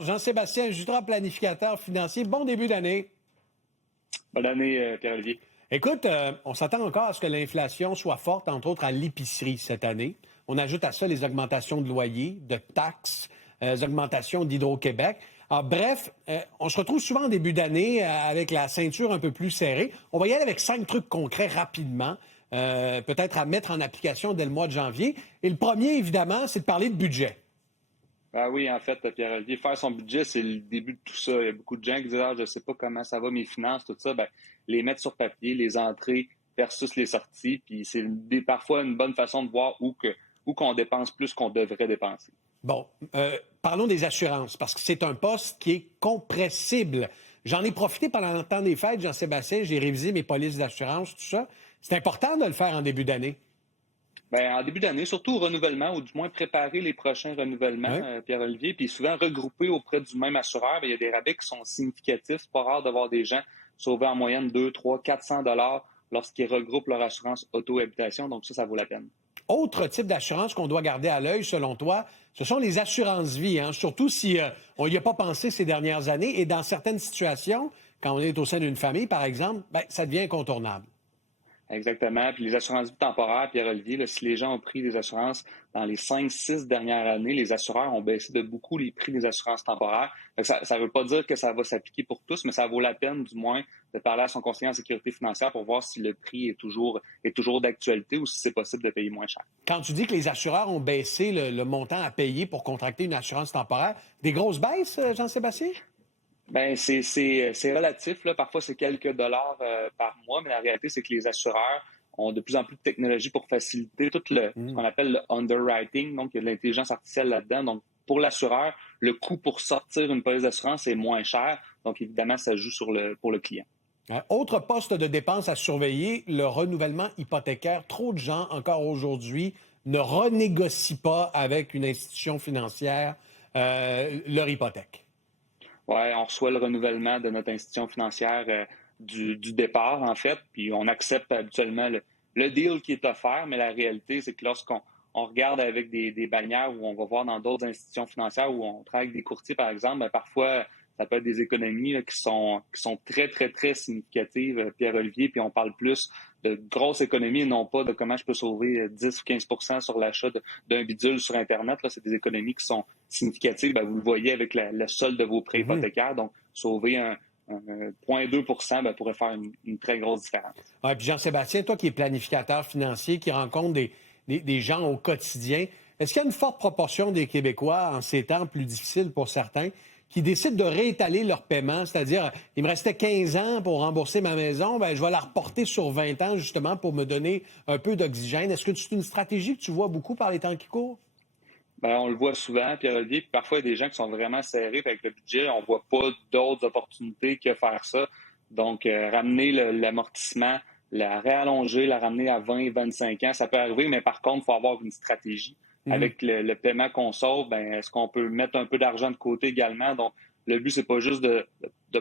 Jean-Sébastien Jutras, planificateur financier. Bon début d'année. Bonne année, Pierre-Olivier. Écoute, on s'attend encore à ce que l'inflation soit forte, entre autres à l'épicerie cette année. On ajoute à ça les augmentations de loyers, de taxes, les augmentations d'Hydro-Québec. Alors, bref, on se retrouve souvent en début d'année avec la ceinture un peu plus serrée. On va y aller avec 5 trucs concrets rapidement, peut-être à mettre en application dès le mois de janvier. Et le premier, évidemment, c'est de parler de budget. Ah oui, en fait, Pierre-Olivier, faire son budget, c'est le début de tout ça. Il y a beaucoup de gens qui disent je ne sais pas comment ça va, mes finances, tout ça. Ben, les mettre sur papier, les entrées versus les sorties. Puis c'est parfois une bonne façon de voir où qu'on dépense plus qu'on devrait dépenser. Bon, parlons des assurances, parce que c'est un poste qui est compressible. J'en ai profité pendant le temps des fêtes, Jean-Sébastien, j'ai révisé mes polices d'assurance, tout ça. C'est important de le faire en début d'année. Bien, en début d'année, surtout au renouvellement, ou du moins préparer les prochains renouvellements, Oui. Pierre-Olivier, puis souvent regrouper auprès du même assureur. Bien, il y a des rabais qui sont significatifs. C'est pas rare de voir des gens sauver en moyenne 2, 3, 400 dollars lorsqu'ils regroupent leur assurance auto-habitation. Donc ça vaut la peine. Autre type d'assurance qu'on doit garder à l'œil, selon toi, ce sont les assurances-vie, hein? Surtout si on n'y a pas pensé ces dernières années. Et dans certaines situations, quand on est au sein d'une famille, par exemple, ben, ça devient incontournable. Exactement. Puis les assurances vie temporaires, Pierre-Olivier, là, si les gens ont pris des assurances dans les 5, 6 dernières années, les assureurs ont baissé de beaucoup les prix des assurances temporaires. Donc, ça ne veut pas dire que ça va s'appliquer pour tous, mais ça vaut la peine, du moins, de parler à son conseiller en sécurité financière pour voir si le prix est toujours d'actualité ou si c'est possible de payer moins cher. Quand tu dis que les assureurs ont baissé le montant à payer pour contracter une assurance temporaire, des grosses baisses, Jean-Sébastien? Ben c'est relatif là. Parfois c'est quelques dollars par mois, mais la réalité c'est que les assureurs ont de plus en plus de technologies pour faciliter tout ce qu'on appelle le underwriting. Donc il y a de l'intelligence artificielle là-dedans. Donc pour l'assureur, le coût pour sortir une police d'assurance est moins cher. Donc évidemment ça joue pour le client. Autre poste de dépense à surveiller, le renouvellement hypothécaire. Trop de gens, encore aujourd'hui, ne renégocient pas avec une institution financière leur hypothèque. Oui, on reçoit le renouvellement de notre institution financière du départ, en fait, puis on accepte habituellement le deal qui est offert, mais la réalité, c'est que lorsqu'on regarde avec des bannières où on va voir dans d'autres institutions financières où on travaille avec des courtiers, par exemple, bien, parfois, ça peut être des économies là, qui sont très, très, très significatives, Pierre-Olivier, puis on parle plus de grosses économies et non pas de comment je peux sauver 10 ou 15 sur l'achat d'un bidule sur Internet. Là, c'est des économies qui sont significatives. Bien, vous le voyez avec le solde de vos prêts hypothécaires. Donc, sauver un 0,2 bien, pourrait faire une très grosse différence. Ouais, puis Jean-Sébastien, toi qui es planificateur financier, qui rencontre des gens au quotidien, est-ce qu'il y a une forte proportion des Québécois, en ces temps plus difficiles pour certains, qui décident de réétaler leur paiement, c'est-à-dire, il me restait 15 ans pour rembourser ma maison, bien, je vais la reporter sur 20 ans justement pour me donner un peu d'oxygène. Est-ce que c'est une stratégie que tu vois beaucoup par les temps qui courent? Bien, on le voit souvent, Pierre-Olivier, puis parfois, il y a des gens qui sont vraiment serrés avec le budget. On ne voit pas d'autres opportunités que faire ça. Donc, ramener l'amortissement, la réallonger, la ramener à 20, 25 ans, ça peut arriver, mais par contre, il faut avoir une stratégie. Avec le paiement qu'on sauve, ben, est-ce qu'on peut mettre un peu d'argent de côté également? Donc, le but, c'est pas juste de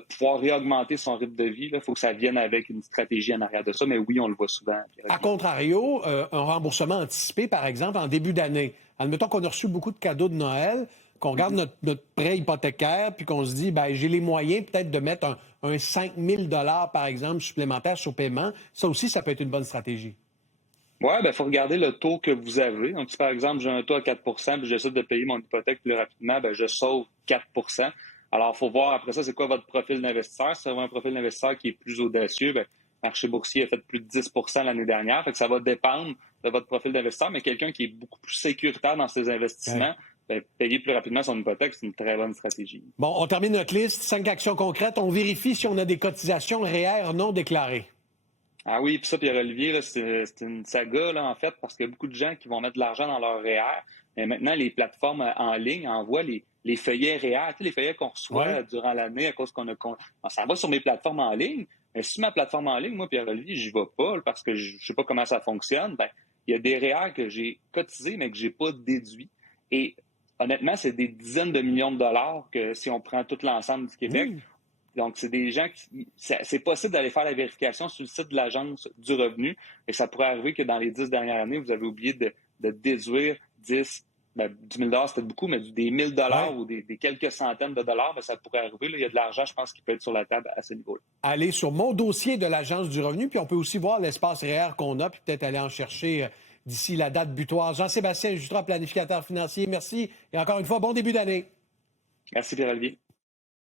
pouvoir réaugmenter son rythme de vie. Il faut que ça vienne avec une stratégie en arrière de ça. Mais oui, on le voit souvent. À contrario, un remboursement anticipé, par exemple, en début d'année. Admettons qu'on a reçu beaucoup de cadeaux de Noël, qu'on regarde notre prêt hypothécaire, puis qu'on se dit, ben j'ai les moyens peut-être de mettre un 5 000 par exemple, supplémentaire sur paiement. Ça aussi, ça peut être une bonne stratégie. Oui, il faut regarder le taux que vous avez. Donc, si par exemple, j'ai un taux à 4 puis j'essaie de payer mon hypothèque plus rapidement, ben, je sauve 4. Alors, il faut voir après ça, c'est quoi votre profil d'investisseur. Si vous avez un profil d'investisseur qui est plus audacieux, ben, le marché boursier a fait plus de 10 l'année dernière. Fait que ça va dépendre de votre profil d'investisseur, mais quelqu'un qui est beaucoup plus sécuritaire dans ses investissements, ben, payer plus rapidement son hypothèque, c'est une très bonne stratégie. Bon, on termine notre liste. 5 actions concrètes. On vérifie si on a des cotisations REER non déclarées. Ah oui, puis ça, Pierre-Olivier, là, c'est une saga, là, en fait, parce qu'il y a beaucoup de gens qui vont mettre de l'argent dans leur REER. Mais maintenant, les plateformes en ligne envoient les feuillets REER, tu sais, les feuillets qu'on reçoit durant l'année à cause qu'on a... Ça va sur mes plateformes en ligne, mais sur ma plateforme en ligne, moi, Pierre-Olivier, j'y vais pas, là, parce que je sais pas comment ça fonctionne. Ben, il y a des REER que j'ai cotisés, mais que j'ai pas déduits. Et honnêtement, c'est des dizaines de millions de dollars que si on prend tout l'ensemble du Québec. Donc, c'est des gens qui... C'est possible d'aller faire la vérification sur le site de l'Agence du revenu et ça pourrait arriver que dans les 10 dernières années, vous avez oublié de déduire 10, 10 000 c'est peut-être beaucoup, mais des 1 000 ou des quelques centaines de dollars, ça pourrait arriver. Là. Il y a de l'argent, je pense, qui peut être sur la table à ce niveau-là. Aller sur mon dossier de l'Agence du revenu, puis on peut aussi voir l'espace REER qu'on a, puis peut-être aller en chercher d'ici la date butoir. Jean-Sébastien Jutra, planificateur financier, merci. Et encore une fois, bon début d'année. Merci, Pierre-Olivier.